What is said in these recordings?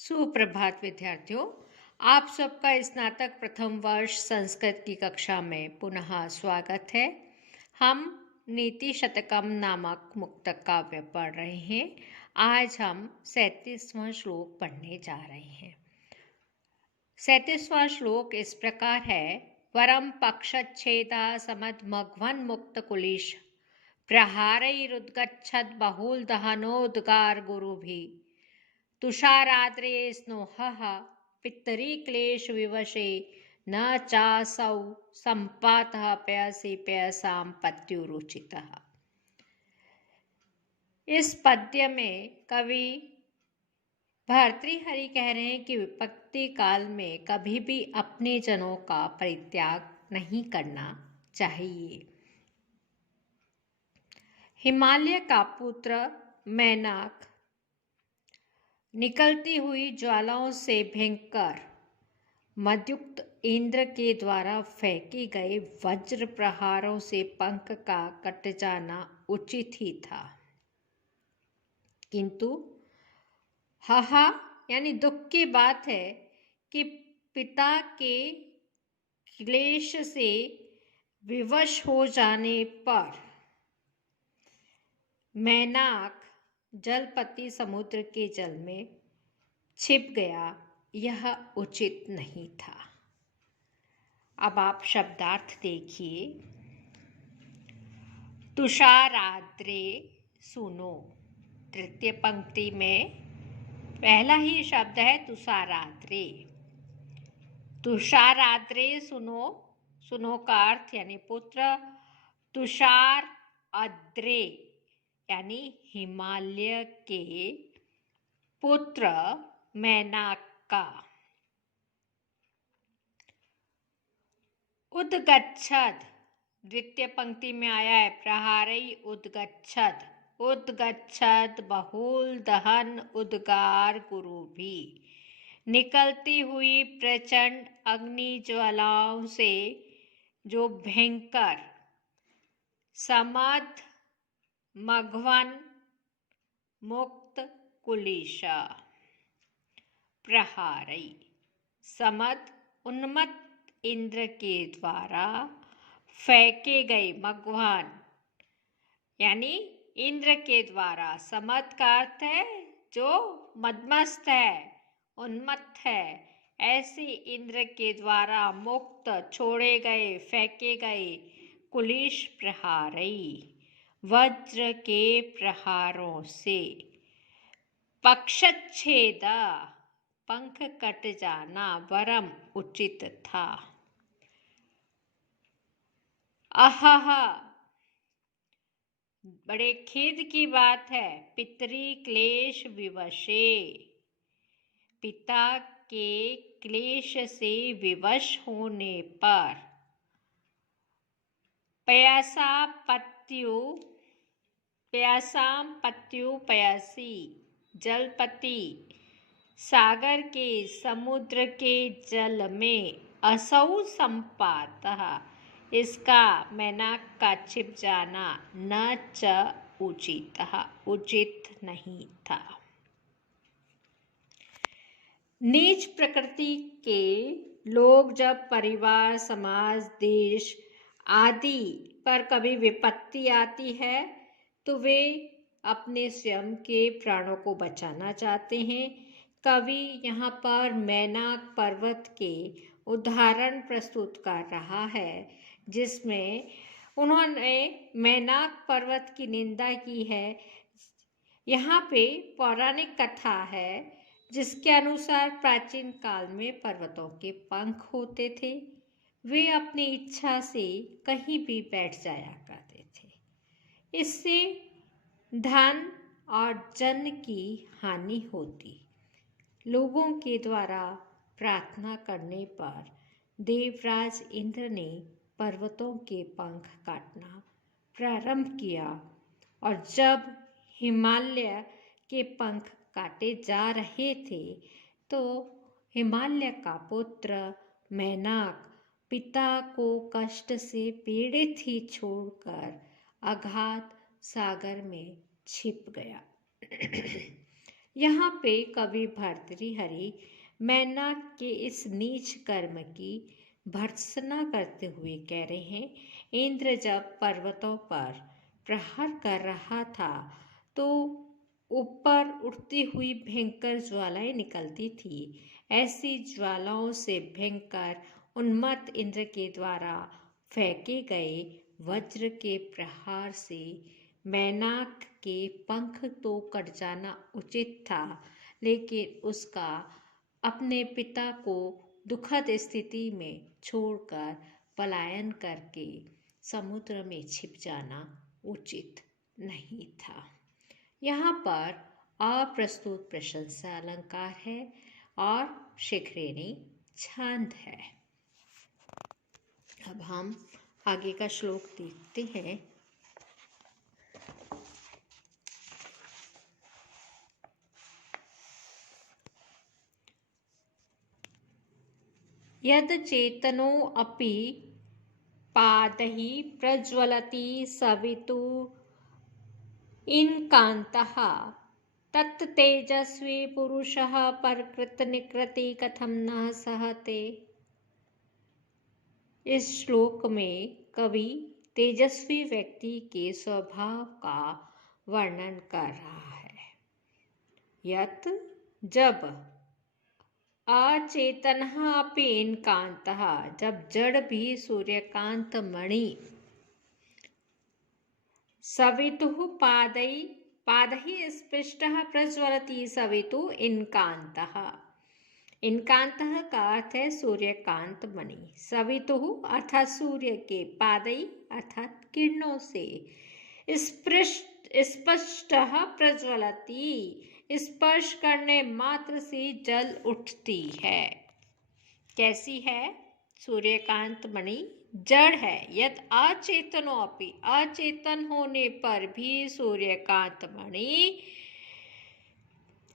सुप्रभात विद्यार्थियों। आप सबका स्नातक प्रथम वर्ष संस्कृत की कक्षा में पुनः स्वागत है। हम नीति शतकम नामक मुक्तक काव्य पढ़ रहे हैं। आज हम 37वां श्लोक पढ़ने जा रहे हैं। 37वां श्लोक इस प्रकार है। वरम पक्षच्छेदा समद मघवन मुक्त कुलिश प्रहारैरुद्गच्छद बहुल दहनोद्गार गुरुभिः तुषाराद्रे स्नोहः पितरी क्लेश विवशे न चासौ संपातः पयसि पयसां पत्युरुचितः। इस पद्य में कवि भर्तृहरि कह रहे हैं कि विपत्ति काल में कभी भी अपने जनों का परित्याग नहीं करना चाहिए। हिमालय का पुत्र मैनाक निकलती हुई ज्वालाओं से भयंकर मदयुक्त इंद्र के द्वारा फेंके गए वज्र प्रहारों से पंख का कट जाना उचित ही था, किंतु हाहा यानी दुख की बात है कि पिता के क्लेश से विवश हो जाने पर मैनाक जलपति समुद्र के जल में छिप गया, यह उचित नहीं था। अब आप शब्दार्थ देखिए। तुषाराद्रे सुनो, तृतीय पंक्ति में पहला ही शब्द है तुषाराद्रे। तुषाराद्रे सुनो, सुनो का अर्थ यानी पुत्र, तुषार आद्रे यानी हिमालय के पुत्र मैनाक का। उद्गच्छद द्वितीय पंक्ति में आया है प्रहारई उद्गच्छद, उद्गच्छद बहुल दहन उद्गार गुरु भी, निकलती हुई प्रचंड अग्नि ज्वालाओं से जो भयंकर समद मघवन मुक्त कुलिशा प्रहारई, समद उन्मत्त इंद्र के द्वारा फेंके गए, मघवन यानी इंद्र के द्वारा, समद का अर्थ है जो मदमस्त है, उन्मत्त है, ऐसे इंद्र के द्वारा मुक्त छोड़े गए, फेंके गए कुलिश प्रहारई, वज्र के प्रहारों से, पक्षच्छेदा पंख कट जाना वरम उचित था। अहह बड़े खेद की बात है। पितरी क्लेश विवशे, पिता के क्लेश से विवश होने पर, पयसा पत्यु पयसाम पत्यु पयसी जलपति, सागर के समुद्र के जल में, असौ संपातः इसका मैनाक का छिप जाना, न च उचितः उचित नहीं था। नीच प्रकृति के लोग जब परिवार, समाज, देश आदि पर कभी विपत्ति आती है तो वे अपने स्वयं के प्राणों को बचाना चाहते हैं। कवि यहाँ पर मैनाक पर्वत के उदाहरण प्रस्तुत कर रहा है, जिसमें उन्होंने मैनाक पर्वत की निंदा की है। यहाँ पे पौराणिक कथा है जिसके अनुसार प्राचीन काल में पर्वतों के पंख होते थे। वे अपनी इच्छा से कहीं भी बैठ जाया करते थे। इससे धन और जन की हानि होती। लोगों के द्वारा प्रार्थना करने पर देवराज इंद्र ने पर्वतों के पंख काटना प्रारंभ किया, और जब हिमालय के पंख काटे जा रहे थे तो हिमालय का पुत्र मैनाक पिता को कष्ट से पीड़ित ही छोड़कर अगाध सागर में छिप गया। यहाँ पे कवि भर्तृहरि मेनाक के इस नीच कर्म की भर्त्सना करते हुए कह रहे हैं, इंद्र जब पर्वतों पर प्रहार कर रहा था तो ऊपर उठती हुई भयंकर ज्वालाएं निकलती थी। ऐसी ज्वालाओं से भयंकर उन्मत्त इंद्र के द्वारा फेंके गए वज्र के प्रहार से मेनाक के पंख तो कट जाना उचित था, लेकिन उसका अपने पिता को दुखद स्थिति में छोड़कर पलायन करके समुद्र में छिप जाना उचित नहीं था। यहाँ पर अप्रस्तुत प्रशंसा अलंकार है और शिखरेणी छंद है। अब हम आगे का श्लोक देखते हैं। यद चेतनो अपि पादैः प्रज्वलति सवितु इनकान्तः तत् तेजस्वी पुरुषः परकृत निकृति कथम न सहते। इस श्लोक में कवि तेजस्वी व्यक्ति के स्वभाव का वर्णन कर रहा है। यत् जब अचेतनः अपि इनकान्तः, जब जड़ भी सूर्यकांत मणि सवितुः पादैः स्पृष्टः प्रज्वलति सवितु इनकान्तः। इनकान्तः का अर्थ है सूर्यकांत मणि, सवितुः अर्थात सूर्य के, पादैः अर्थात किरणों से, स्पष्टः प्रज्वलति स्पर्श करने मात्र से जल उठती है। कैसी है? सूर्यकांत मणि जड़ है। यद अचेतनोपि, अचेतन होने पर भी सूर्यकांत मणि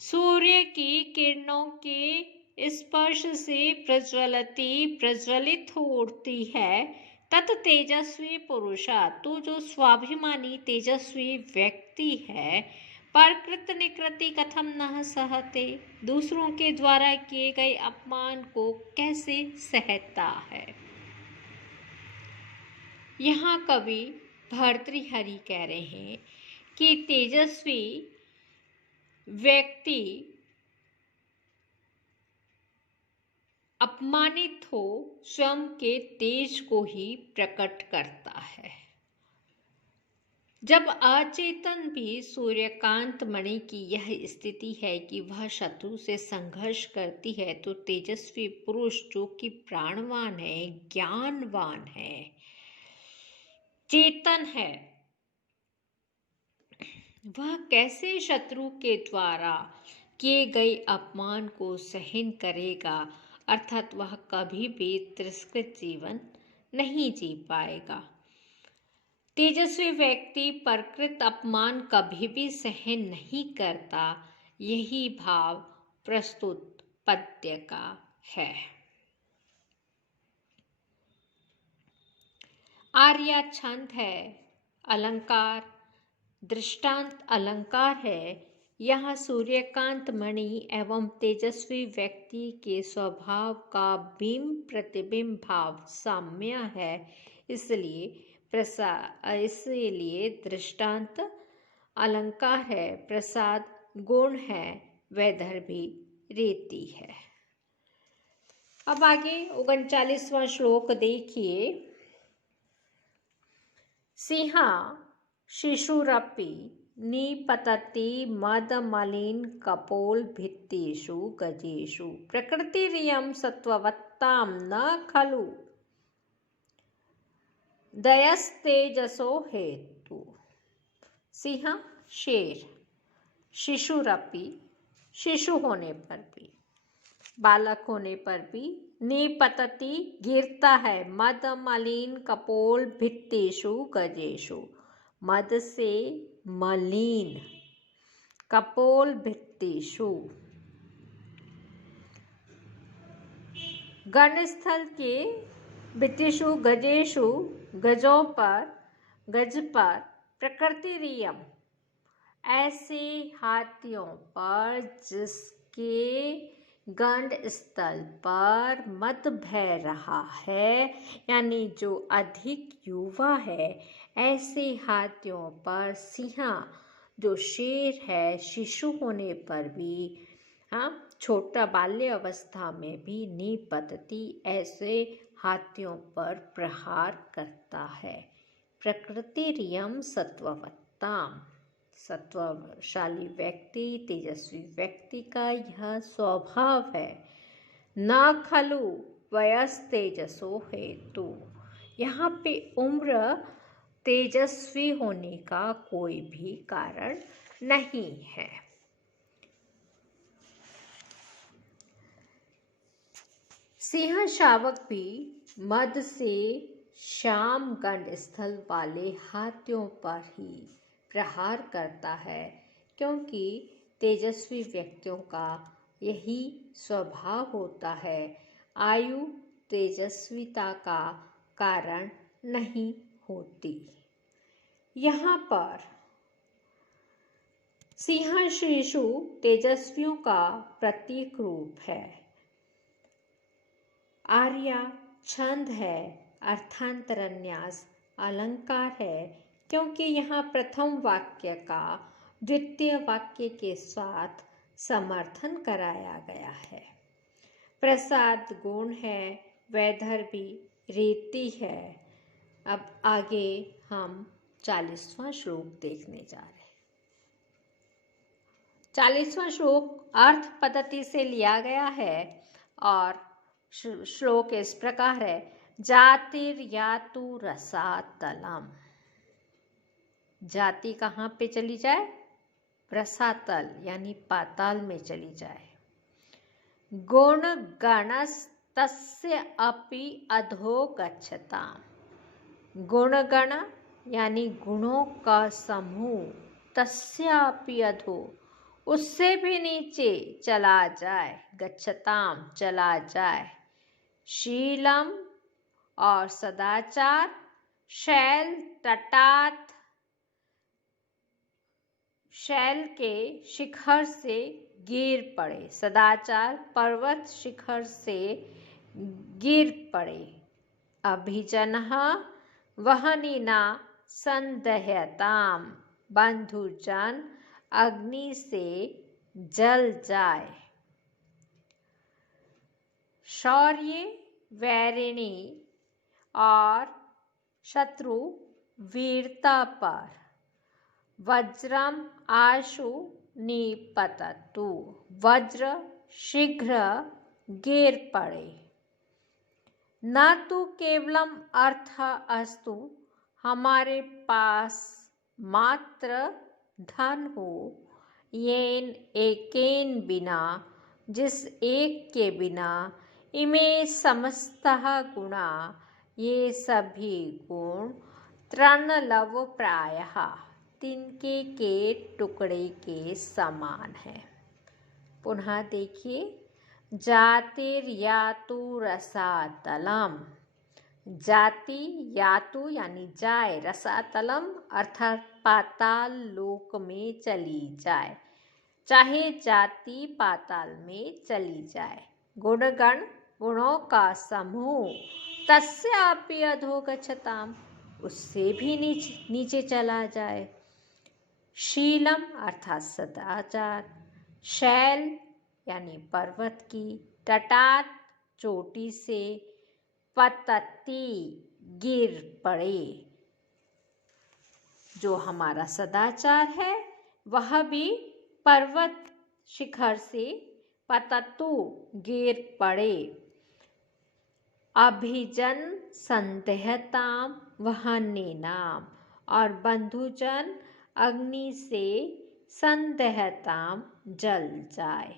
सूर्य की किरणों के स्पर्श से प्रज्वलित हो उठती है। तत् तेजस्वी पुरुषा, तो जो स्वाभिमानी तेजस्वी व्यक्ति है, परकृत निकृति कथम न सहते, दूसरों के द्वारा किए गए अपमान को कैसे सहता है। यहाँ कवि भर्तृहरि कह रहे हैं कि तेजस्वी व्यक्ति अपमानित हो स्वयं के तेज को ही प्रकट करता है। जब अचेतन भी सूर्यकांत मणि की यह स्थिति है कि वह शत्रु से संघर्ष करती है, तो तेजस्वी पुरुष जो कि प्राणवान है, ज्ञानवान है, चेतन है, वह कैसे शत्रु के द्वारा किए गए अपमान को सहन करेगा, अर्थात वह कभी भी तिरस्कृत जीवन नहीं जी पाएगा। तेजस्वी व्यक्ति परकृत अपमान कभी भी सहन नहीं करता। यही भाव प्रस्तुत पद्य का है। आर्या छंद है, अलंकार दृष्टांत अलंकार है। यहाँ सूर्यकांत मणि एवं तेजस्वी व्यक्ति के स्वभाव का बिंब प्रतिबिंब भाव साम्य है, इसलिए दृष्टांत अलंकार है। प्रसाद गुण है, वैदर्भी रीति है। अब आगे 39वां श्लोक देखिए। सिंहा शिशुरपि निपतति मदमलिन कपोल भित्तिषु गजेषु प्रकृतिरियं सत्त्ववत्तां न खलु दयस्तेजसो हेतु। सिंह शेर, शिशुरपि शिशु होने पर भी, बालक होने पर भी, निपतति गिरता है, मद मलिन कपोल भित्तिषु गजेषु, मद से मलिन, कपोल भित्तिषु गणस्थल के, भित्तिषु गजेषु गज पर, प्रकृतिरियम ऐसे हाथियों पर जिसके गंड स्थल पर मतभेय रहा है, यानी जो अधिक युवा है, ऐसे हाथियों पर सिंह जो शेर है, शिशु होने पर भी, हाँ, छोटा बाल्य अवस्था में भी निपतति, ऐसे हाथियों पर प्रहार करता है। प्रकृतिरियं सत्ववत्ताम, सत्वशाली व्यक्ति, तेजस्वी व्यक्ति का यह स्वभाव है। न खलु वयस्तेजसो हेतु, यहाँ पे उम्र तेजस्वी होने का कोई भी कारण नहीं है। सिंह शावक भी मद से श्याम गंड स्थल वाले हाथियों पर ही प्रहार करता है, क्योंकि तेजस्वी व्यक्तियों का यही स्वभाव होता है। आयु तेजस्विता का कारण नहीं होती। यहाँ पर सिंह शिशु तेजस्वियों का प्रतीक रूप है। आर्या छंद है, अर्थांतरन्यास अलंकार है, क्योंकि यहाँ प्रथम वाक्य का द्वितीय वाक्य के साथ समर्थन कराया गया है। प्रसाद गुण है, वैदर्भी रीति है। अब आगे हम 40वां श्लोक देखने जा रहे हैं। 40वां श्लोक अर्थ पद्धति से लिया गया है और श्लोक इस प्रकार है। जातिर्यातु रसातलम, जाति कहाँ पे चली जाए? रसातल यानी पाताल में चली जाए। गुण गणस्तस्य अपि अधो गच्छताम, गुण गण यानी गुणों का समूह, तस्य अपि अधो उससे भी नीचे चला जाए, गच्छताम चला जाए। शीलम और सदाचार, शैल तटात, शैल के शिखर से गिर पड़े, सदाचार पर्वत शिखर से गिर पड़े। अभिजनः वहनिना संदह्यताम, बंधुजन अग्नि से जल जाए। शौर्य वैरिणी और शत्रु वीरता पर। वज्रम आशु निपततु, वज्र शीघ्र गिर पड़े। न तो केवलम अर्थ अस्तु, हमारे पास मात्र धन हो, येन एकेन बिना, जिस एक के बिना, इमे समस्तः गुणा, ये सभी गुण, तृणलव प्रायः, तिनके के टुकड़े के समान है। पुनः देखिए, जातिर्यातु रसातलम, जाति यातु यानी जाए, रसातलम अर्थात पाताल लोक में चली जाए, चाहे जाति पाताल में चली जाए। गुणगण गुणों का समूह, तस्यापि अधो गच्छताम, उससे भी नीचे चला जाए। शीलम अर्थात सदाचार, शैल यानी पर्वत की, तटात चोटी से, पतति गिर पड़े, जो हमारा सदाचार है वह भी पर्वत शिखर से पततु गिर पड़े। अभिजन संदेहताम वहनेनाम, और बंधुजन अग्नि से संदेहताम जल जाए।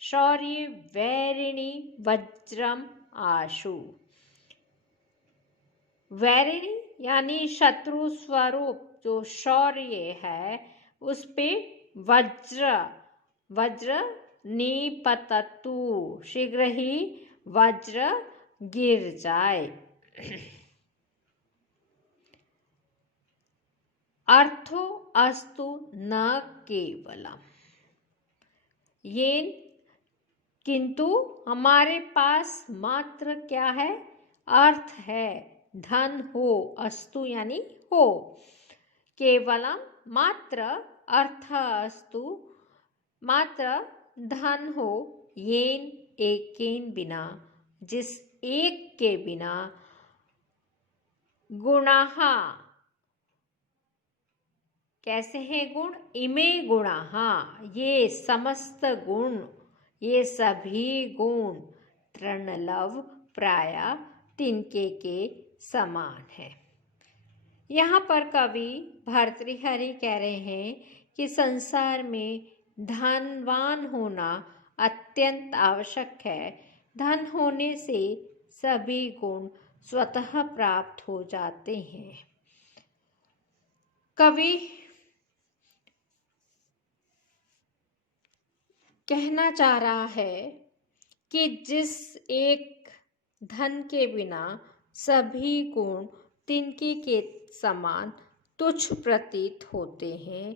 शौर्य वैरिणी वज्रम आशु, वैरिणी यानी शत्रु स्वरूप जो शौर्य है, उस पे वज्र निपततु, शीघ्र ही वज्र गिर जाए। अर्थो अस्तु न केवलम। येन, किंतु हमारे पास मात्र क्या है? अर्थ है, धन हो, अस्तु यानी हो, केवलम मात्र, अर्थ अस्तु मात्र, धन हो, येन एकेन बिना, जिस एक के बिना, गुणाः, कैसे हैं गुण? इमे गुणाः, ये समस्त गुण, ये सभी गुण तृणलव प्राय तिनके के समान है। यहाँ पर कवि भर्तृहरि कह रहे हैं कि संसार में धनवान होना अत्यंत आवश्यक है। धन होने से सभी गुण स्वतः प्राप्त हो जाते हैं। कवि कहना चाह रहा है कि जिस एक धन के बिना सभी गुण तिनके के समान तुच्छ प्रतीत होते हैं,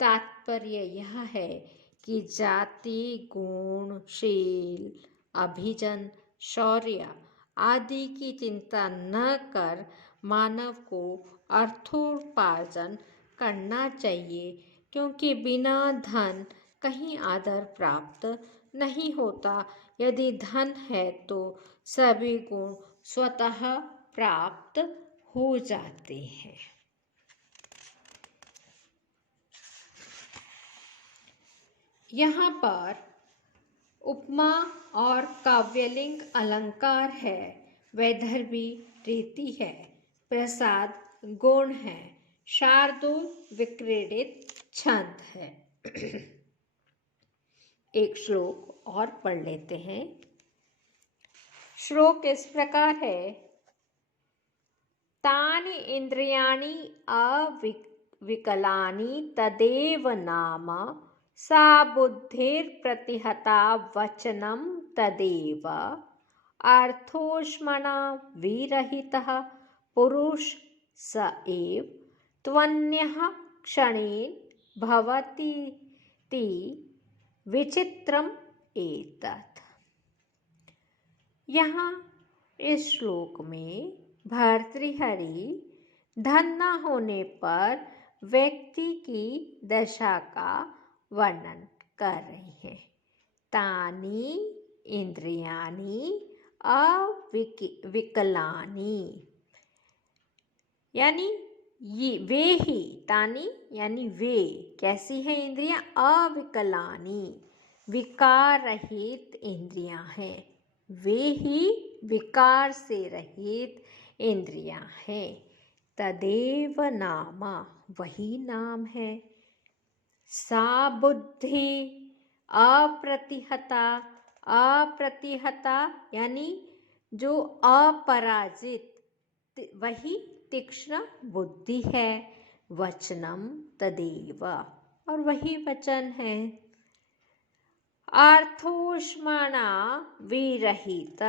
तात्पर्य यह है कि जाति, गुण, शील, अभिजन, शौर्य आदि की चिंता न कर मानव को अर्थोपार्जन करना चाहिए, क्योंकि बिना धन कहीं आदर प्राप्त नहीं होता। यदि धन है तो सभी गुण स्वतः प्राप्त हो जाते हैं। यहाँ पर उपमा और काव्यलिंग अलंकार है, वैदर्भी रीति है, प्रसाद गुण है, शार्दूल विक्रीडित छंद है। एक श्लोक और पढ़ लेते हैं। श्लोक इस प्रकार है, तानि इंद्रियाणि अविकलानि तदेव नाम, सा बुद्धिर्प्रतिहता वचनं तदेव, अर्थोष्मणा विरहितः पुरुष स एव, त्वन्यः क्षणेन भवतीति विचित्रम एतत्। यहाँ इस श्लोक में भर्तृहरि धन न होने पर व्यक्ति की दशा का वर्णन कर रही हैं। तानि इंद्रियाणि अविकलानि, यानी ये वे ही, तानि यानी वे, कैसी हैं इंद्रियां? अविकलानि, विकार रहित इंद्रियां हैं। वे ही विकार से रहित इंद्रियां हैं। तदेव नाम, वही नाम है। सा बुद्धि अप्रतिहता, अप्रतिहता यानी जो अपराजित, वही तीक्ष्ण बुद्धि है। वचनम तदेव, और वही वचन है। अर्थोष्मणा विरहित,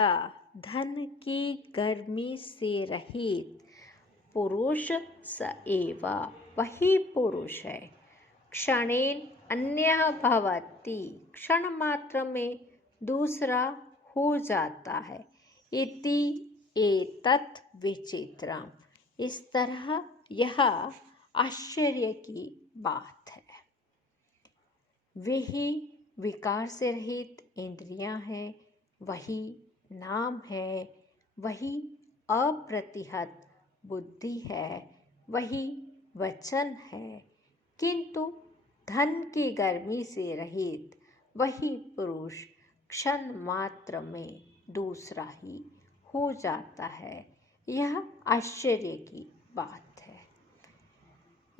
धन की गर्मी से रहित, पुरुष स एव, वही पुरुष है। क्षणेन अन्यः भवति, क्षण मात्र में दूसरा हो जाता है। इति एतत् विचित्रम, इस तरह यह आश्चर्य की बात है। वे ही विकार से रहित इंद्रियां हैं, वही नाम है, वही अप्रतिहत बुद्धि है, वही वचन है, किंतु धन की गर्मी से रहित वही पुरुष क्षण मात्र में दूसरा ही हो जाता है। यह आश्चर्य की बात है।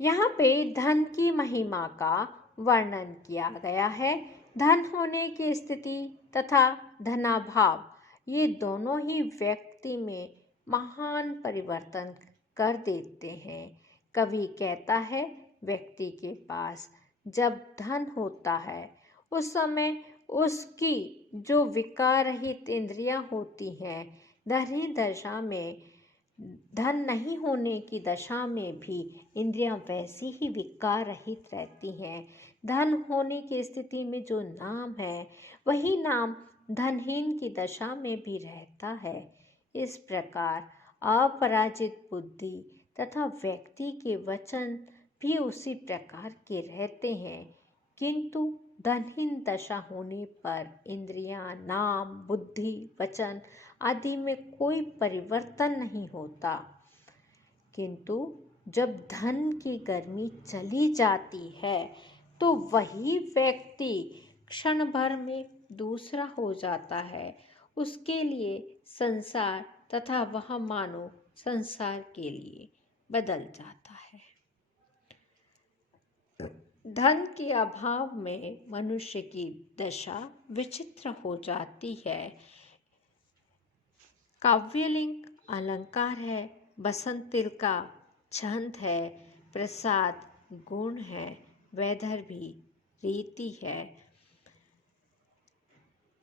यहाँ पे धन की महिमा का वर्णन किया गया है। धन होने की स्थिति तथा धनाभाव, ये दोनों ही व्यक्ति में महान परिवर्तन कर देते हैं। कवि कहता है, व्यक्ति के पास जब धन होता है उस समय उसकी जो विकार रहित इंद्रियां होती हैं, धनी दशा में धन नहीं होने की दशा में भी इंद्रियां वैसी ही विकार रहित रहती हैं। धन होने की स्थिति में जो नाम है वही नाम धनहीन की दशा में भी रहता है। इस प्रकार अपराजित बुद्धि तथा व्यक्ति के वचन भी उसी प्रकार के रहते हैं, किंतु धनहीन दशा होने पर इंद्रियां, नाम, बुद्धि, वचन आदि में कोई परिवर्तन नहीं होता। किंतु जब धन की गर्मी चली जाती है तो वही व्यक्ति क्षण भर में दूसरा हो जाता है। उसके लिए संसार तथा वह मानो संसार के लिए बदल जाता है। धन के अभाव में मनुष्य की दशा विचित्र हो जाती है। काव्यलिंग अलंकार है, बसंतिल का छंद है, प्रसाद गुण है, वैदर्भी रीति है।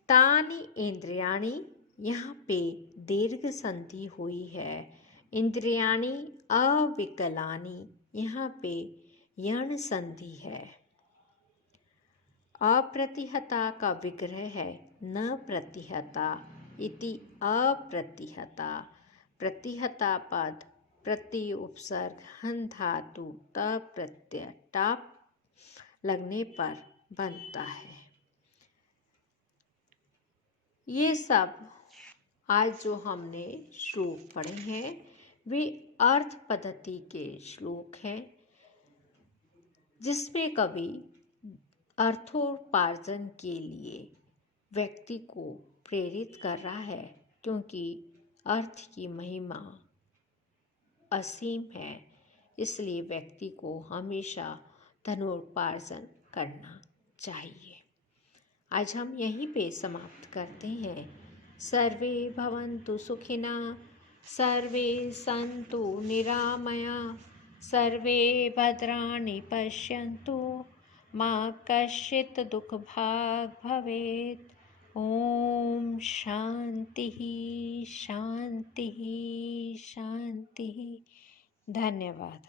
तानि इंद्रियाणि, यहाँ पे दीर्घ संधि हुई है। इंद्रियाणि अविकलानि, यहाँ पे यण संधि है। अप्रतिहता का विग्रह है न प्रतिहता इति अप्रतिहता। प्रतिहता पद प्रति उपसर्ग हन धातु त प्रत्यय टाप लगने पर बनता है। ये सब आज जो हमने श्लोक पढ़े हैं वे अर्थ पद्धति के श्लोक हैं, जिसमें कवि अर्थोपार्जन के लिए व्यक्ति को प्रेरित कर रहा है, क्योंकि अर्थ की महिमा असीम है। इसलिए व्यक्ति को हमेशा धनोपार्जन करना चाहिए। आज हम यहीं पे समाप्त करते हैं। सर्वे भवन्तु सुखिनः, सर्वे सन्तु निरामया, सर्वे भद्राणि पश्यन्तु, मा कश्चित् दुःखभाग् भवेत्। ओम शांति शांति शांति। धन्यवाद।